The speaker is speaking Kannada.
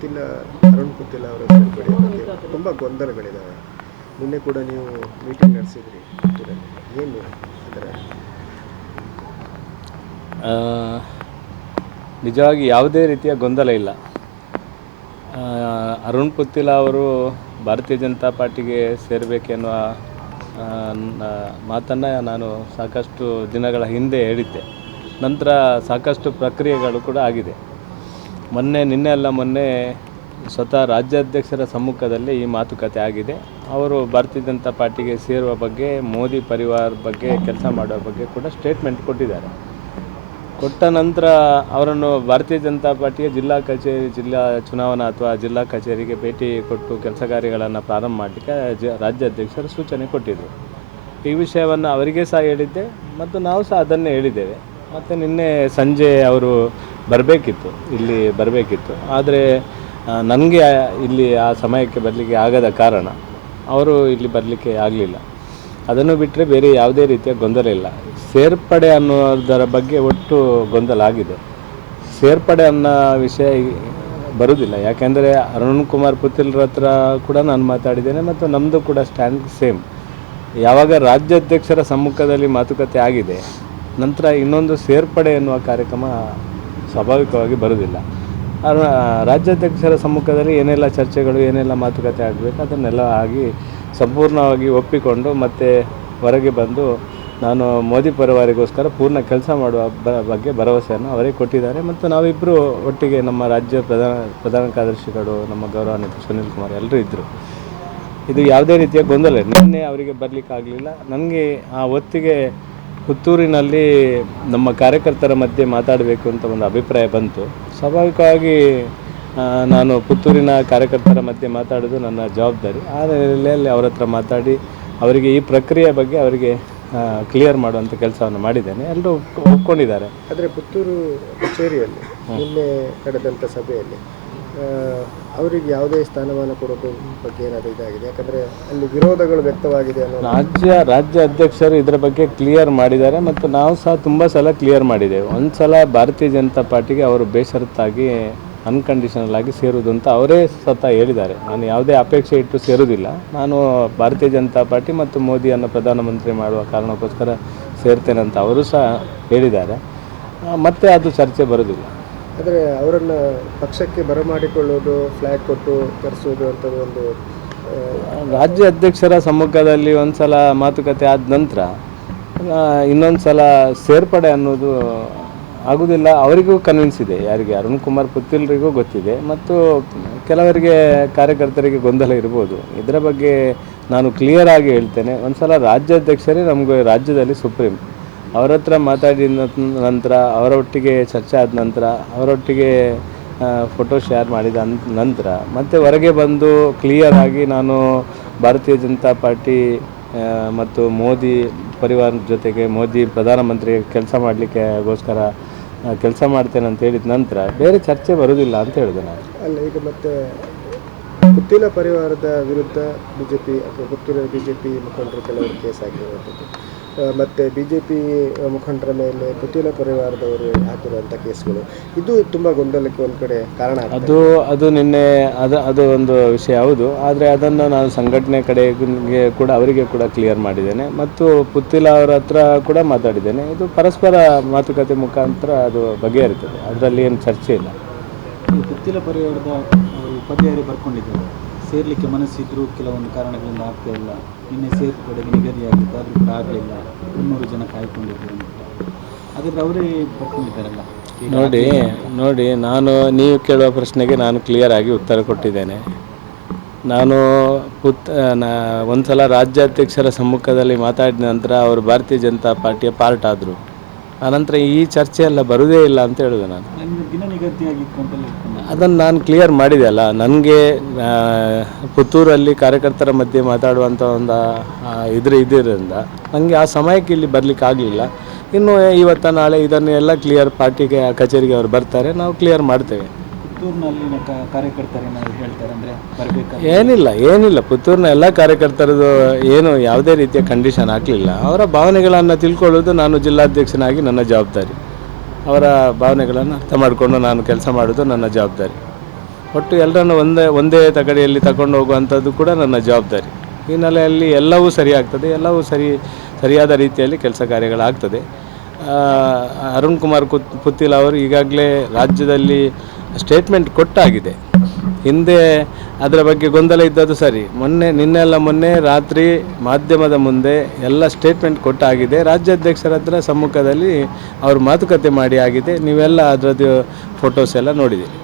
ಪುತ್ತಿಲ ಅರುಣ್ ಪುತ್ತಿಲ ಅವರ ಸೇರ್ಪಡೆ ಬಗ್ಗೆ ತುಂಬ ಗೊಂದಲಗಳಿದ್ದಾವೆ. ನಿನ್ನೆ ಕೂಡ ನೀವು ಮೀಟಿಂಗ್ ನಡೆಸಿದ್ರಿ ಪುತ್ತೂರಲ್ಲಿ. ಏನು ಅದರ ಆ, ನಿಜವಾಗಿ ಯಾವುದೇ ರೀತಿಯ ಗೊಂದಲ ಇಲ್ಲ. ಆ, ಅರುಣ್ ಪುತ್ತಿಲ ಅವರು ಭಾರತೀಯ ಜನತಾ ಪಾರ್ಟಿಗೆ ಸೇರಬೇಕೆನ್ನುವ ಮಾತನ್ನು ನಾನು ಸಾಕಷ್ಟು ದಿನಗಳ ಹಿಂದೆ ಹೇಳಿದ್ದೆ. ನಂತರ ಸಾಕಷ್ಟು ಪ್ರಕ್ರಿಯೆಗಳು ಕೂಡ ಆಗಿದೆ. ಮೊನ್ನೆ ಸ್ವತಃ ರಾಜ್ಯಾಧ್ಯಕ್ಷರ ಸಮ್ಮುಖದಲ್ಲಿ ಈ ಮಾತುಕತೆ ಆಗಿದೆ. ಅವರು ಭಾರತೀಯ ಜನತಾ ಪಾರ್ಟಿಗೆ ಸೇರುವ ಬಗ್ಗೆ, ಮೋದಿ ಪರಿವಾರ ಬಗ್ಗೆ ಕೆಲಸ ಮಾಡುವ ಬಗ್ಗೆ ಕೂಡ ಸ್ಟೇಟ್ಮೆಂಟ್ ಕೊಟ್ಟಿದ್ದಾರೆ. ಕೊಟ್ಟ ನಂತರ ಅವರನ್ನು ಭಾರತೀಯ ಜನತಾ ಪಾರ್ಟಿಯ ಜಿಲ್ಲಾ ಚುನಾವಣಾ ಅಥವಾ ಜಿಲ್ಲಾ ಕಚೇರಿಗೆ ಭೇಟಿ ಕೊಟ್ಟು ಕೆಲಸ ಕಾರ್ಯಗಳನ್ನು ಪ್ರಾರಂಭ ಮಾಡಲಿಕ್ಕೆ ರಾಜ್ಯಾಧ್ಯಕ್ಷರು ಸೂಚನೆ ಕೊಟ್ಟಿದ್ದರು. ಈ ವಿಷಯವನ್ನು ಅವರಿಗೆ ಸಹ ಹೇಳಿದ್ದೆ ಮತ್ತು ನಾವು ಸಹ ಅದನ್ನೇ ಹೇಳಿದ್ದೇವೆ. ಮತ್ತು ನಿನ್ನೆ ಸಂಜೆ ಅವರು ಇಲ್ಲಿ ಬರಬೇಕಿತ್ತು. ಆದರೆ ನನಗೆ ಇಲ್ಲಿ ಆ ಸಮಯಕ್ಕೆ ಬರಲಿಕ್ಕೆ ಆಗದ ಕಾರಣ ಅವರು ಇಲ್ಲಿ ಬರಲಿಕ್ಕೆ ಆಗಲಿಲ್ಲ. ಅದನ್ನು ಬಿಟ್ಟರೆ ಬೇರೆ ಯಾವುದೇ ರೀತಿಯ ಗೊಂದಲ ಇಲ್ಲ. ಸೇರ್ಪಡೆ ಅನ್ನೋದರ ಬಗ್ಗೆ ಒಟ್ಟು ಗೊಂದಲ ಆಗಿದೆ. ಸೇರ್ಪಡೆ ಅನ್ನೋ ವಿಷಯ ಬರುವುದಿಲ್ಲ. ಯಾಕೆಂದರೆ ಅರುಣ್ ಕುಮಾರ್ ಪುತ್ತಿಲ್ರ ಹತ್ರ ಕೂಡ ನಾನು ಮಾತಾಡಿದ್ದೇನೆ ಮತ್ತು ನಮ್ಮದು ಕೂಡ ಸ್ಟ್ಯಾಂಡ್ ಸೇಮ್. ಯಾವಾಗ ರಾಜ್ಯಾಧ್ಯಕ್ಷರ ಸಮ್ಮುಖದಲ್ಲಿ ಮಾತುಕತೆ ಆಗಿದೆ, ನಂತರ ಇನ್ನೊಂದು ಸೇರ್ಪಡೆ ಎನ್ನುವ ಕಾರ್ಯಕ್ರಮ ಸ್ವಾಭಾವಿಕವಾಗಿ ಬರುವುದಿಲ್ಲ. ರಾಜ್ಯಾಧ್ಯಕ್ಷರ ಸಮ್ಮುಖದಲ್ಲಿ ಏನೆಲ್ಲ ಚರ್ಚೆಗಳು, ಏನೆಲ್ಲ ಮಾತುಕತೆ ಆಗಬೇಕು ಅದನ್ನೆಲ್ಲ ಆಗಿ ಸಂಪೂರ್ಣವಾಗಿ ಒಪ್ಪಿಕೊಂಡು ಮತ್ತೆ ಹೊರಗೆ ಬಂದು ನಾನು ಮೋದಿ ಪರಿವಾರಿಗೋಸ್ಕರ ಪೂರ್ಣ ಕೆಲಸ ಮಾಡುವ ಬಗ್ಗೆ ಭರವಸೆಯನ್ನು ಅವರೇ ಕೊಟ್ಟಿದ್ದಾರೆ. ಮತ್ತು ನಾವಿಬ್ಬರು ಒಟ್ಟಿಗೆ, ನಮ್ಮ ರಾಜ್ಯ ಪ್ರಧಾನ ಕಾರ್ಯದರ್ಶಿಗಳು, ನಮ್ಮ ಗೌರವಾನ್ವಿತ ಸುನೀಲ್ ಕುಮಾರ್ ಎಲ್ಲರೂ ಇದ್ದರು. ಇದು ಯಾವುದೇ ರೀತಿಯ ಗೊಂದಲ ಇಲ್ಲ. ನಿನ್ನೆ ಅವರಿಗೆ ಬರಲಿಕ್ಕಾಗಲಿಲ್ಲ. ನನಗೆ ಆ ಹೊತ್ತಿಗೆ ಪುತ್ತೂರಿನಲ್ಲಿ ನಮ್ಮ ಕಾರ್ಯಕರ್ತರ ಮಧ್ಯೆ ಮಾತಾಡಬೇಕು ಅಂತ ಒಂದು ಅಭಿಪ್ರಾಯ ಬಂತು. ಸ್ವಾಭಾವಿಕವಾಗಿ ನಾನು ಪುತ್ತೂರಿನ ಕಾರ್ಯಕರ್ತರ ಮಧ್ಯೆ ಮಾತಾಡೋದು ನನ್ನ ಜವಾಬ್ದಾರಿ. ಆ ನೆಲೆಯಲ್ಲಿ ಅವರ ಹತ್ರ ಮಾತಾಡಿ ಅವರಿಗೆ ಈ ಪ್ರಕ್ರಿಯೆ ಬಗ್ಗೆ ಅವರಿಗೆ ಕ್ಲಿಯರ್ ಮಾಡುವಂಥ ಕೆಲಸವನ್ನು ಮಾಡಿದ್ದೇನೆ. ಎಲ್ಲರೂ ಒಪ್ಕೊಂಡಿದ್ದಾರೆ. ಆದರೆ ಪುತ್ತೂರು ಕಚೇರಿಯಲ್ಲಿ ನಿನ್ನೆ ನಡೆದಂಥ ಸಭೆಯಲ್ಲಿ ಅವರಿಗೆ ಯಾವುದೇ ಸ್ಥಾನಮಾನ ಕೊಡೋದು ಬಗ್ಗೆ ಏನಾದರೂ ಇದಾಗಿದೆ? ಯಾಕಂದರೆ ಅಲ್ಲಿ ವಿರೋಧಗಳು ವ್ಯಕ್ತವಾಗಿದೆ ಅನ್ನೋ ರಾಜ್ಯ ಅಧ್ಯಕ್ಷರು ಇದರ ಬಗ್ಗೆ ಕ್ಲಿಯರ್ ಮಾಡಿದ್ದಾರೆ ಮತ್ತು ನಾವು ಸಹ ತುಂಬ ಸಲ ಕ್ಲಿಯರ್ ಮಾಡಿದ್ದೇವೆ. ಒಂದು ಸಲ ಭಾರತೀಯ ಜನತಾ ಪಾರ್ಟಿಗೆ ಅವರು ಬೇಷರತ್ತಾಗಿ ಅನ್ಕಂಡೀಷನಲ್ ಆಗಿ ಸೇರುವುದು ಅಂತ ಅವರೇ ಸ್ವತಃ ಹೇಳಿದ್ದಾರೆ. ನಾನು ಯಾವುದೇ ಅಪೇಕ್ಷೆ ಇಟ್ಟು ಸೇರುವುದಿಲ್ಲ. ನಾನು ಭಾರತೀಯ ಜನತಾ ಪಾರ್ಟಿ ಮತ್ತು ಮೋದಿಯನ್ನು ಪ್ರಧಾನಮಂತ್ರಿ ಮಾಡುವ ಕಾರಣಕ್ಕೋಸ್ಕರ ಸೇರ್ತೇನೆ ಅಂತ ಅವರು ಸಹ ಹೇಳಿದ್ದಾರೆ. ಮತ್ತೆ ಅದು ಚರ್ಚೆ ಬರೋದಿಲ್ಲ. ಆದರೆ ಅವರನ್ನು ಪಕ್ಷಕ್ಕೆ ಬರಮಾಡಿಕೊಳ್ಳೋದು, ಫ್ಲ್ಯಾಗ್ ಕೊಟ್ಟು ಕರೆಸೋದು ಅಂಥದ್ದು ಒಂದು ರಾಜ್ಯ ಅಧ್ಯಕ್ಷರ ಸಮ್ಮುಖದಲ್ಲಿ ಒಂದು ಸಲ ಮಾತುಕತೆ ಆದ ನಂತರ ಇನ್ನೊಂದು ಸಲ ಸೇರ್ಪಡೆ ಅನ್ನೋದು ಆಗೋದಿಲ್ಲ. ಅವರಿಗೂ ಕನ್ವಿನ್ಸ್ ಇದೆ. ಯಾರಿಗೆ? ಅರುಣ್ ಕುಮಾರ್ ಪುತ್ತಿಲ್ರಿಗೂ ಗೊತ್ತಿದೆ ಮತ್ತು ಕೆಲವರಿಗೆ ಕಾರ್ಯಕರ್ತರಿಗೆ ಗೊಂದಲ ಇರ್ಬೋದು. ಇದರ ಬಗ್ಗೆ ನಾನು ಕ್ಲಿಯರ್ ಆಗಿ ಹೇಳ್ತೇನೆ. ಒಂದು ಸಲ ರಾಜ್ಯಾಧ್ಯಕ್ಷರೇ ನಮಗೆ ರಾಜ್ಯದಲ್ಲಿ ಸುಪ್ರೀಂ. ಅವರ ಹತ್ರ ಮಾತಾಡಿದ ನಂತರ, ಅವರೊಟ್ಟಿಗೆ ಚರ್ಚೆ ಆದ ನಂತರ, ಅವರೊಟ್ಟಿಗೆ ಫೋಟೋ ಶೇರ್ ಮಾಡಿದ ನಂತರ ಮತ್ತೆ ಹೊರಗೆ ಬಂದು ಕ್ಲಿಯರ್ ಆಗಿ ನಾನು ಭಾರತೀಯ ಜನತಾ ಪಾರ್ಟಿ ಮತ್ತು ಮೋದಿ ಪರಿವಾರ ಜೊತೆಗೆ ಮೋದಿ ಪ್ರಧಾನಮಂತ್ರಿ ಕೆಲಸ ಮಾಡಲಿಕ್ಕೆಗೋಸ್ಕರ ಕೆಲಸ ಮಾಡ್ತೇನೆ ಅಂತ ಹೇಳಿದ ನಂತರ ಬೇರೆ ಚರ್ಚೆ ಬರೋದಿಲ್ಲ ಅಂತ ಹೇಳಿದೆ ನಾನು. ಅಲ್ಲ, ಈಗ ಮತ್ತೆ ಪುತ್ತಿಲ ಪರಿವಾರದ ವಿರುದ್ಧ ಬಿಜೆಪಿ ಅಥವಾ ಪುತ್ತೂರಿನ ಬಿಜೆಪಿ ಮುಖಂಡರು ಕೆಲವರು ಕೇಸ್ ಹಾಕಿರುವಂಥದ್ದು, ಮತ್ತು ಬಿಜೆಪಿ ಮುಖಂಡರ ಮೇಲೆ ಪುತ್ತಿಲ ಪರಿವಾರದವರು ಹಾಕಿರುವಂಥ ಕೇಸ್ಗಳು, ಇದು ತುಂಬ ಗೊಂದಲಕ್ಕೆ ಒಂದು ಕಡೆ ಕಾರಣ. ಅದು ನಿನ್ನೆ ಅದು ಒಂದು ವಿಷಯ ಹೌದು. ಆದರೆ ಅದನ್ನು ನಾನು ಸಂಘಟನೆ ಕಡೆಗೆ ಕೂಡ ಅವರಿಗೆ ಕೂಡ ಕ್ಲಿಯರ್ ಮಾಡಿದ್ದೇನೆ ಮತ್ತು ಪುತ್ತಿಲ ಅವರ ಹತ್ರ ಕೂಡ ಮಾತಾಡಿದ್ದೇನೆ. ಇದು ಪರಸ್ಪರ ಮಾತುಕತೆ ಮುಖಾಂತರ ಅದು ಬಗೆಹರಿತದೆ. ಅದರಲ್ಲಿ ಏನು ಚರ್ಚೆ ಇಲ್ಲ. ಈ ಪುತ್ತಿಲ ಪರಿವಾರದ ಉಪಾಧ್ಯಾಯರೇ ಬರ್ಕೊಂಡಿದ್ದಾರೆ, ಸೇರಲಿಕ್ಕೆ ಮನಸ್ಸಿದ್ರೂ ಕೆಲವೊಂದು ಕಾರಣಗಳಿಂದ ಆಗ್ತಾ ಇಲ್ಲ. ನಿನ್ನೆ ಸೇರ್ಪಡೆಗೆ ನಿಗದಿಯಾಗಿದ್ದು ಆದರೂ ಕೂಡ ಆಗಲಿಲ್ಲ. 300 ಜನ ಕಾಯ್ಕೊಂಡಿದ್ರು ಅಂತ. ಹಾಗಾದರೆ ಅವರೇ ಬರ್ಕೊಂಡಿದ್ದಾರಲ್ಲ. ನೋಡಿ ನೀವು ಕೇಳುವ ಪ್ರಶ್ನೆಗೆ ನಾನು ಕ್ಲಿಯರ್ ಆಗಿ ಉತ್ತರ ಕೊಟ್ಟಿದ್ದೇನೆ. ನಾನು ಒಂದು ಸಲ ರಾಜ್ಯಾಧ್ಯಕ್ಷರ ಸಮ್ಮುಖದಲ್ಲಿ ಮಾತಾಡಿದ ನಂತರ ಅವರು ಭಾರತೀಯ ಜನತಾ ಪಾರ್ಟಿಯ ಪಾರ್ಟ್ ಆದರು. ಆನಂತರ ಈ ಚರ್ಚೆ ಎಲ್ಲ ಬರುವುದೇ ಇಲ್ಲ ಅಂತ ಹೇಳಿದೆ ನಾನು. ದಿನ ನಿಗದಿಯಾಗಿತ್ತು ಅಂತ ಅದನ್ನು ನಾನು ಕ್ಲಿಯರ್ ಮಾಡಿದೆ ಅಲ್ಲ. ನನಗೆ ಪುತ್ತೂರಲ್ಲಿ ಕಾರ್ಯಕರ್ತರ ಮಧ್ಯೆ ಮಾತಾಡುವಂಥ ಒಂದು ಇದರಿಂದ ನನಗೆ ಆ ಸಮಯಕ್ಕೆ ಇಲ್ಲಿ ಬರಲಿಕ್ಕೆ ಆಗಲಿಲ್ಲ. ಇನ್ನು ಇವತ್ತು ನಾಳೆ ಇದನ್ನು ಎಲ್ಲ ಕ್ಲಿಯರ್ ಪಾರ್ಟಿಗೆ ಕಚೇರಿಗೆ ಅವರು ಬರ್ತಾರೆ, ನಾವು ಕ್ಲಿಯರ್ ಮಾಡ್ತೇವೆ. ಪುತ್ತೂರಿನಲ್ಲಿನ ಕಾರ್ಯಕರ್ತರೇನಾದ್ರು ಹೇಳ್ತಾರೆ ಅಂದರೆ ಬರಬೇಕು? ಏನಿಲ್ಲ. ಪುತ್ತೂರಿನ ಎಲ್ಲ ಕಾರ್ಯಕರ್ತರದ್ದು ಏನು ಯಾವುದೇ ರೀತಿಯ ಕಂಡೀಷನ್ ಹಾಕಲಿಲ್ಲ. ಅವರ ಭಾವನೆಗಳನ್ನು ತಿಳ್ಕೊಳ್ಳೋದು ನಾನು ಜಿಲ್ಲಾಧ್ಯಕ್ಷನಾಗಿ ನನ್ನ ಜವಾಬ್ದಾರಿ. ಅವರ ಭಾವನೆಗಳನ್ನು ಅರ್ಥ ಮಾಡಿಕೊಂಡು ನಾನು ಕೆಲಸ ಮಾಡೋದು ನನ್ನ ಜವಾಬ್ದಾರಿ. ಒಟ್ಟು ಎಲ್ಲರನ್ನು ಒಂದೇ ತಗಡಿಯಲ್ಲಿ ತಗೊಂಡು ಹೋಗುವಂಥದ್ದು ಕೂಡ ನನ್ನ ಜವಾಬ್ದಾರಿ. ಈ ನೆಲೆಯಲ್ಲಿ ಎಲ್ಲವೂ ಸರಿಯಾಗ್ತದೆ, ಎಲ್ಲವೂ ಸರಿಯಾದ ರೀತಿಯಲ್ಲಿ ಕೆಲಸ ಕಾರ್ಯಗಳಾಗ್ತದೆ. ಅರುಣ್ ಕುಮಾರ್ ಪುತ್ತಿಲ್ ಅವರು ಈಗಾಗಲೇ ರಾಜ್ಯದಲ್ಲಿ ಸ್ಟೇಟ್ಮೆಂಟ್ ಕೊಟ್ಟಾಗಿದೆ. ಹಿಂದೆ ಅದರ ಬಗ್ಗೆ ಗೊಂದಲ ಇದ್ದದ್ದು ಸರಿ. ಮೊನ್ನೆ ರಾತ್ರಿ ಮಾಧ್ಯಮದ ಮುಂದೆ ಎಲ್ಲ ಸ್ಟೇಟ್ಮೆಂಟ್ ಕೊಟ್ಟಾಗಿದೆ. ರಾಜ್ಯಾಧ್ಯಕ್ಷರ ಹತ್ರ ಸಮ್ಮುಖದಲ್ಲಿ ಅವರು ಮಾತುಕತೆ ಮಾಡಿ ಆಗಿದೆ. ನೀವೆಲ್ಲ ಅದರದ್ದು ಫೋಟೋಸ್ ಎಲ್ಲ ನೋಡಿದ್ದೀರಿ.